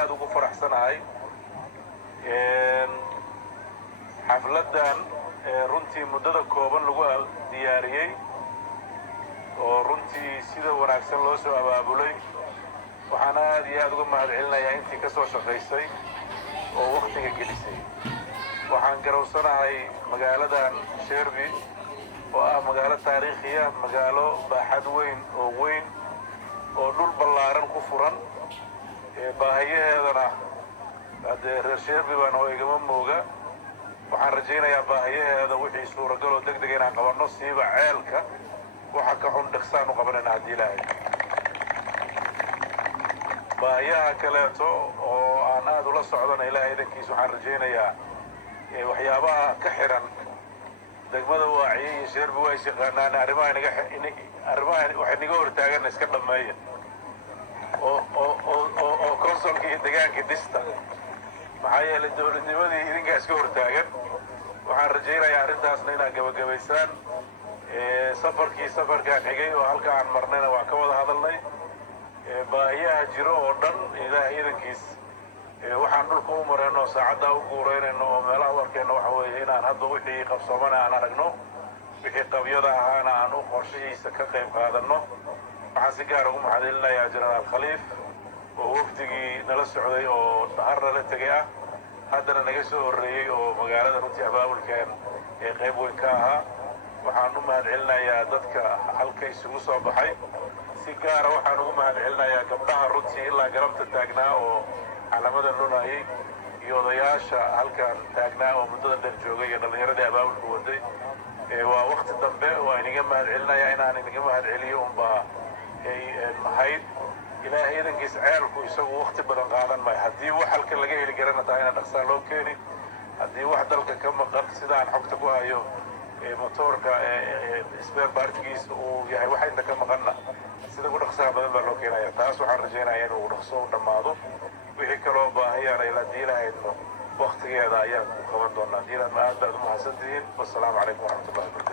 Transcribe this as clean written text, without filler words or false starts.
aad ugu faraxsanahay xafladan runtii muddada kooban lagu diyaariyay oo runtii sida wanaagsan loo soo abaabulay waxaan aad iyo aad uga mahadcelinayaa intii ka soo shaqaysay oo waqtiga gelisay waxaan garowsanahay magaaladan Sherbi oo ah magaalo taariikhiya magaalo baaxad weyn oo dhul ballaaran ku furan baahiyaheedana reer Sherbi baan oo igama mooga waxaan rajaynayaa baahiyaheeda wixii suuragal oo degdeg inaan qabanno siiba ceelka waxa ka xun dhaqsaan u qabanayna haddii ilaahay baahiyaha kaleeto oo aan aad ula socdana ilaahay idankiisa waxaan rajaynayaa waxyaabaha ka xiran degmada Waaciye iyo Sherbi way shaqaanaan arrimaha waxay naga hortaagan iska dhameeya oo konsolka iyo deegaanka dhista maxaa yeelay dowladnimadii idinka iska hortaagan waxaan rajaynayaa arrintaasna inaad gabagabaysaan safarkaan xigay oo halka aan marnayna waan ka wada hadalnay baahiyaha jiro oo dhan ilaahay idankiis waxaan dhulka u marayno saacadda u guureynayno oo meelaha u arkayno waxa weeye inaan hadda wixii qabsoomana aan aragno wixii qabyada ahaana aan u qorshihiisa ka qayb qaadanno waxaan si gaar ugu mahadcelinayaa jenaraal Khaliif oo wafdigii nala socday oo dhaharna la tegay ah haddana naga soo horreeyay oo magaalada runtii abaabulkeen qayb weyn ka ahaa waxaan u mahadcelinayaa dadka halka isugu soo baxay si gaar ah waxaan ugu mahadcelinayaa gabdhaha runtii ilaa galabta taagnaa oo calamada lunayay iyo odayaasha halkan taagnaa oo muddada dheer joogay iyo dhallinyaradii abaabulka waday waa waqti dambe waa inaga mahadcelinayaa inaan inaga mahadceliyo unbaa ahayd ilaahay idankiis ceelku isagu waqti badan qaadan maayo haddii wax halka laga heli karana tahayna dhaqsaa loo keeni haddii wax dalka ka maqan sidaan xogta ku hayo motoorka spare partkiisa uu yahay wax inta ka maqanna sida ugu dhaqsaha badan baa loo keenaya taas waxaan rajaynayaa inuu dhaqso u dhammaado wixii kaloo baahiyaan ilaa diilahaydno waqtigeeda ayaan ku qaban doonaa diilaad ma aad baad u mahadsantihiin wassalaamu calaykum waraxmatullahi wabarakatu